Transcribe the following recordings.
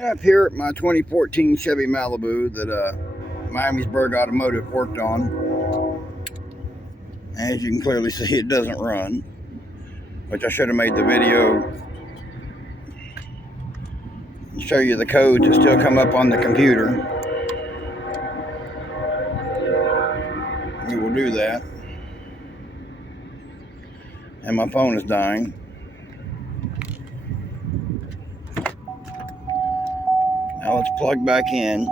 Up here at my 2014 Chevy Malibu that Miamisburg Automotive worked on. As you can clearly see, it doesn't run, which I should have made the video and show you the codes that still come up on the computer. We will do that. And my phone is dying. Now let's plug back in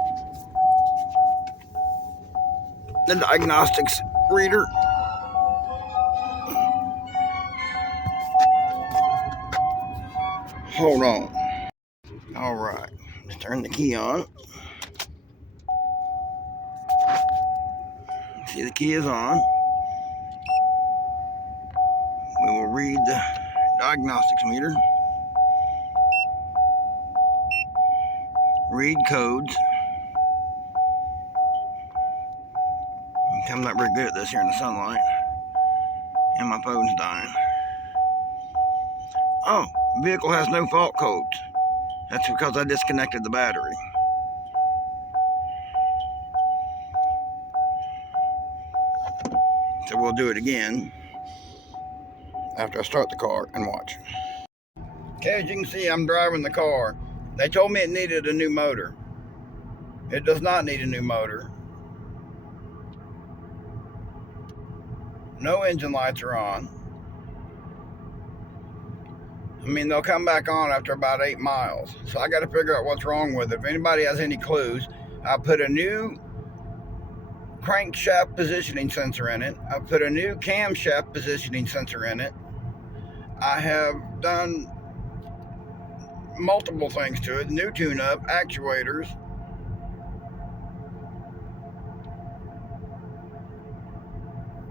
the diagnostics reader. Hold on. All right, let's turn the key on. See, the key is on. We will read the diagnostics meter. Read codes. I'm not very good at this here in the sunlight. And my phone's dying. Oh, vehicle has no fault codes. That's because I disconnected the battery. So we'll do it again after I start the car and watch. Okay, as you can see, I'm driving the car. They told me it needed a new motor. It does not need a new motor. No engine lights are on. I mean, they'll come back on after about 8 miles. So I got to figure out what's wrong with it. If anybody has any clues, I put a new crankshaft positioning sensor in it. I put a new camshaft positioning sensor in it. I have done multiple things to it. New tune-up, actuators.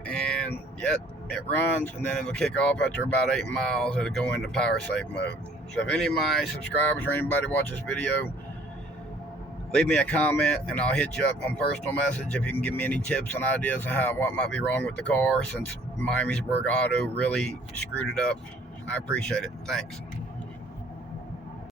And yet it runs, and then it'll kick off after about 8 miles. It'll go into power save mode. So if any of my subscribers or anybody watches this video, leave me a comment and I'll hit you up on personal message if you can give me any tips and ideas on what might be wrong with the car, since Miamisburg Auto really screwed it up. I appreciate it. Thanks.